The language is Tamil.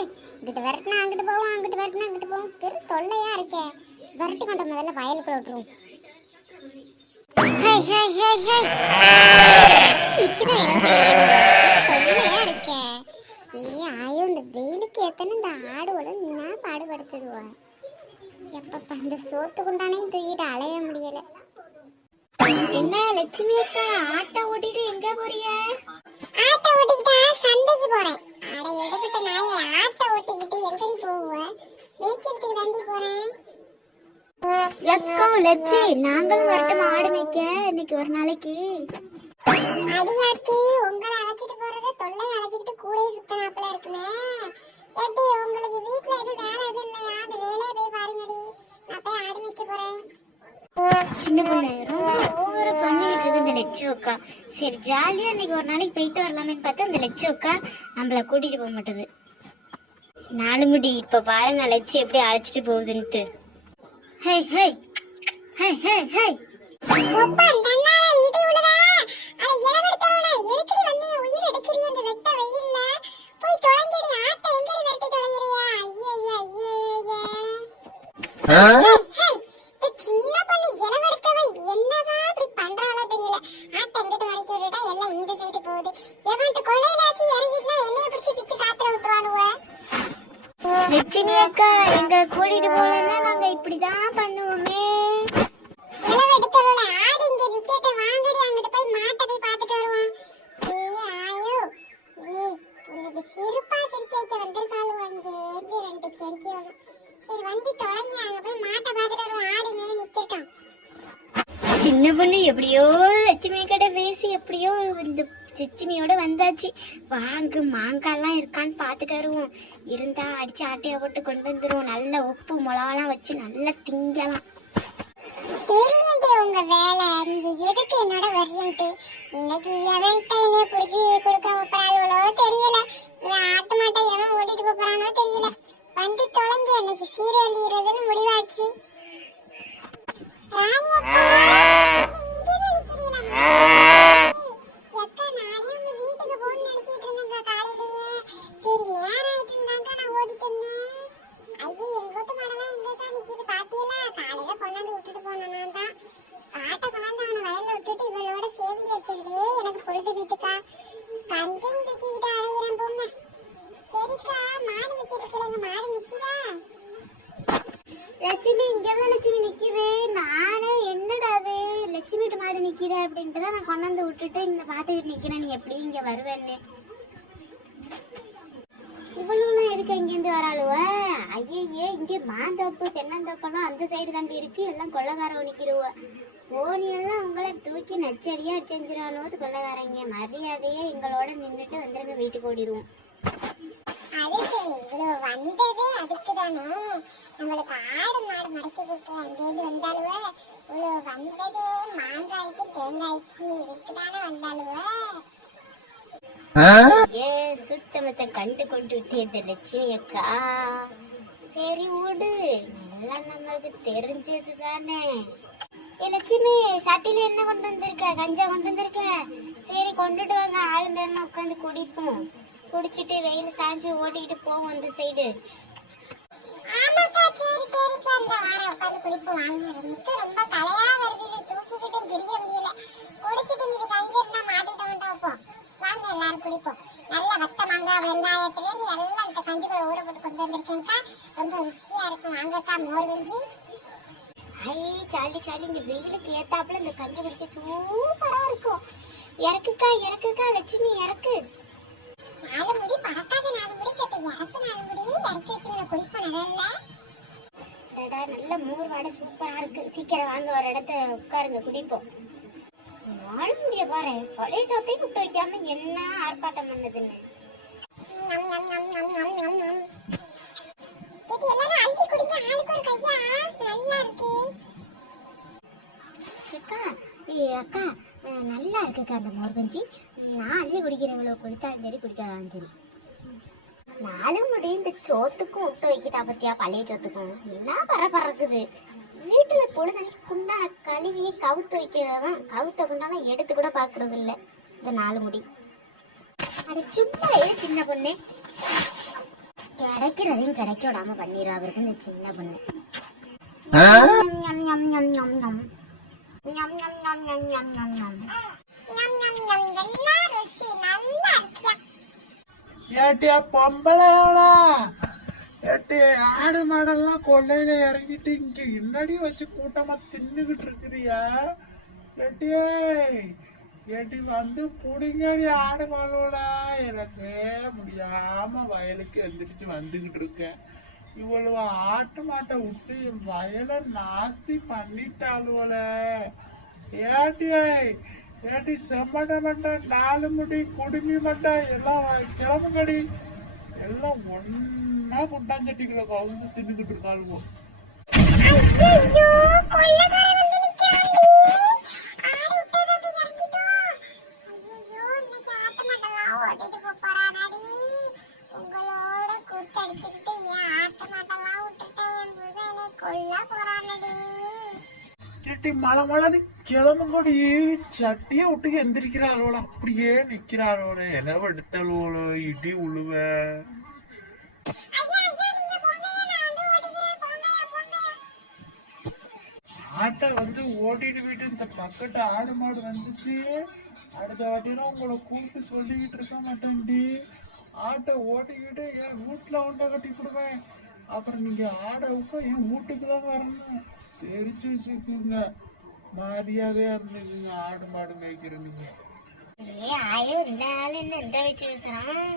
இங்கிட்டு விரட்டினா அங்கிட்டு போவோம் அங்கிட்டு விரட்டினா அங்கிட்டு போவோம். பெரு தொல்லையா இருக்கே. விரட்டி கொண்ட முதல்ல வயலுக்குள்ள விட்டுருவோம். தொல்லையா இருக்கே. ஏ ஆயோ இந்த வெயிலுக்கு எத்தனை இந்த ஆடுவோட என்ன பாடுபடுத்துதுவா எப்பப்பா இந்த சோத்து தூக்கிட்டு அலைய முடியல. என்ன லட்சுமி அக்கா ஆட்டோ ஓட்டிட்டு எங்க போறிய ஆட்டோ ஓட்டிக்கிட்டா சந்தைக்கு போறேன். அட நாயை ஆட்டோ ஓட்டிக்கிட்டு எங்கடி போவ? மேய்க்கிறதுக்கு தாண்டி போறேன். எக்கா லட்சி நாங்களும் வரட்டும்? ஆடு மேய்க்க? இன்னைக்கு ஒரு நாளைக்கு. அடியாத்தி உங்களை அழைச்சிட்டு போறது தொல்லை அழைச்சிட்டு கூடயே சுத்தனாப்புல இருக்குமே. ஏட்டி உங்களுக்கு வீட்ல எதுவும் வேலை எதுவும் இல்லையா? அந்த வேலையை போய் பாருங்கடி. நான் போய் ஆடு மேய்க்க போறேன். சின்ன பொண்ணு ரொம்ப ஓவரா பண்ணிட்டு இருக்கு இந்த லட்சு அக்கா. சரி ஜாலியா இன்னைக்கு ஒரு நாளைக்கு போயிட்டு வரலாமேன்னு பார்த்தா அந்த லட்சு அக்கா நம்மள கூட்டிட்டு போக மாட்டேது. நாலு முடி. இப்ப பாருங்க லட்சு எப்படி அழைச்சிட்டு போகுதுன்ட்டு. ஹே ஹே ஹே ஹே ஹே என்னதான் இப்படி பண்றாளோ தெரியல. ஆட்டை எங்கிட்ட வரைக்கும் எல்லாம் இந்த சைடு போகுது. எவன்ட்டு கொள்ளையிலாச்சும் அக்கா எங்களை கூட்டிட்டு சின்ன பொண்ணு எப்படியோ லட்சுமி கிட்ட பேசி எப்படியோ இந்த லட்சுமியோட வந்தாச்சு. வாங்கு மாங்காய்லாம் இருக்கான்னு பார்த்துட்டு வருவோம். இருந்தா அடிச்சு ஆட்டையை போட்டு கொண்டு வந்துருவோம். நல்ல உப்பு மிளகாலாம் வச்சு நல்லா திங்கலாம். தெரியண்டே உங்க வேலை. நீங்க எதுக்கு என்னோட வர்றீன்ட்டு? இன்னைக்கு எவன்கிட்ட என்னைய பிடிச்சி கொடுக்க போறாளோ தெரியல. என் ஆட்டு மாட்டை எவன் ஓட்டிட்டு போறானோ தெரியல. வந்து தொலைங்க இன்னைக்கு சீரழிறதுன்னு முடிவாச்சு. அப்படின்ட்டு தான் நான் கொண்டாந்து விட்டுட்டு இங்க பார்த்துக்கிட்டு நிக்கிறேன். நீ எப்படி இங்க வருவேன்னு? இவ்வளோலாம் எதுக்கு இங்கேருந்து வராளுவ? ஐயே இங்கே மாந்தோப்பு தென்னந்தோப்பெல்லாம் அந்த சைடு தாண்டி இருக்கு. எல்லாம் கொள்ளக்காரவ நிற்கிறவ ஓனியெல்லாம் உங்களை தூக்கி நச்சடியா செஞ்சிடானோது கொள்ளக்காரங்க. மரியாதையே எங்களோட நின்றுட்டு வந்துருங்க வீட்டுக்கு ஓடிடுவோம் அது சரி வந்ததே அதுக்கு தானே. நம்மளுக்கு ஆடு மாடு மடக்கி கொடுத்து அங்கேருந்து வந்தாலுவ இவ்வளவு வந்ததே மாங்காய்க்கு தேங்காய்க்கு இதுக்கு தானே வந்தாலுவ. ஏ சுச்சமச்சம் கண்டு கொண்டு விட்டேன் லட்சுமி அக்கா. சரி விடு எல்லாம் நம்மளுக்கு தெரிஞ்சது தானே. ஏ லட்சுமி சட்டில என்ன கொண்டு வந்திருக்க? கஞ்சா கொண்டு வந்திருக்க? சரி கொண்டுட்டு வாங்க. ஆளு உட்காந்து குடிப்போம். குடிச்சிட்டு வெயில் சாஞ்சு ஓட்டிக்கிட்டு போவோம் அந்த சைடு நல்ல வத்த மாங்காய் வெங்காயத்துல இருந்து எல்லாம் இந்த கஞ்சிக்குள்ள ஊற போட்டு கொண்டு வந்திருக்கேன்க்கா ரொம்ப ருசியா இருக்கும் வாங்கக்கா மோர் கஞ்சி ஐ சாலி சாலி இந்த வெயிலுக்கு ஏத்தாப்புல இந்த கஞ்சி குடிக்க சூப்பரா இருக்கும். இறக்குக்கா இறக்குக்கா லட்சுமி இறக்கு. நாலு முடி பறக்காத நாலு முடி சேர்த்து இறக்கு நாலு முடி இறக்கி வச்சுங்க குடிப்போம் நல்லா நல்ல மோர் வாடை சூப்பரா இருக்கு. சீக்கிரம் வாங்க ஒரு இடத்த உட்காருங்க குடிப்போம். வாழ முடிய பாரு. பழைய சோத்தையும் விட்டு வைக்காம என்ன ஆர்ப்பாட்டம் பண்ணதுன்னு? அக்கா ஏ அக்கா அஹ், நல்லா இருக்குக்கா அந்த மோர் கஞ்சி. நான் அள்ளி குடிக்கிறேன் இவ்வளவு குடித்தாலும் சரி குடிக்கலாம் சரி நாலும் முடி இந்த சோத்துக்கும் விட்டு வைக்கிட்டா பத்தியா? பழைய சோத்துக்கும். என்ன பற பறக்குது? வீட்டுல பொழுதுக்கு குண்டான கழுவியே கவுத்து வைக்கிறதான் கவுத்த குண்டான எடுத்து கூட பாக்குறது இல்ல இந்த நாலு முடி. அட சும்மா இரு சின்ன பொண்ணு. கிடைக்கிறதையும் கிடைக்க விடாம பண்ணிடுவா அவருக்கு இந்த சின்ன பொண்ணு. ஞம், ஞம், ஞம், ஞம், ஞம். ஞம், ஞம், ஞம், ஞம், ஞம், ஞம், ஏட்டியா பொம்பளையோடா ஏட்டி ஆடு மாடெல்லாம் கொள்ளையில இறங்கிட்டு இங்க என்னடி வச்சு கூட்டமா தின்னுகிட்டு இருக்கிறியா? ஏட்டியே ஏட்டி வந்து புடிங்கடி ஆடு மாடோடா. எனக்கு முடியாம வயலுக்கு எந்திரிச்சு வந்துகிட்டு இருக்கேன். இவ்வளவு ஆட்டு மாட்டை விட்டு என் வயலை நாஸ்தி பண்ணிட்டாளுவல ஏட்டியாய் ஏட்டி செம்மட்ட மட்டை நாலு முடி குடுமி மட்டை எல்லாம் கிளம்புங்கடி எல்லாம் ஒன்னா குண்டாஞ்சட்டிக்குள்ள கவுந்து தின்னுக்கிட்டு இருக்காளுவோம் உங்களோட என் ஆட்டு மாட்டெல்லாம் என் கொல்ல போறானடி. எலவ எடுத்தாளோட இடி உழுவ. ஐயா ஐயா நீங்க போங்க நான் வந்து ஓட்டிக்கிறேன் போங்க போங்க ஆட்டை வந்து ஓட்டிட்டு போயிட்டு இந்த பக்கத்து ஆடு மாடு வந்துச்சு. அடுத்த வாட்டிலாம் உங்களை கூப்பிட்டு சொல்லிக்கிட்டு இருக்க மாட்டேன்டி. ஆட்டை ஓட்டிக்கிட்டு என் வீட்டுல உண்டை கட்டி கொடுவேன் அப்புறம் நீங்க ஆடை விட்டா என் வீட்டுக்கு தான் வரணும். தெரிச்சு வச்சுக்குங்க மரியாதையா இருந்துக்குங்க ஆடு மாடு மேய்க்கிறதுங்க ஏ ஆயோ இந்த ஆளு என்ன இந்த வச்சு பேசுறான்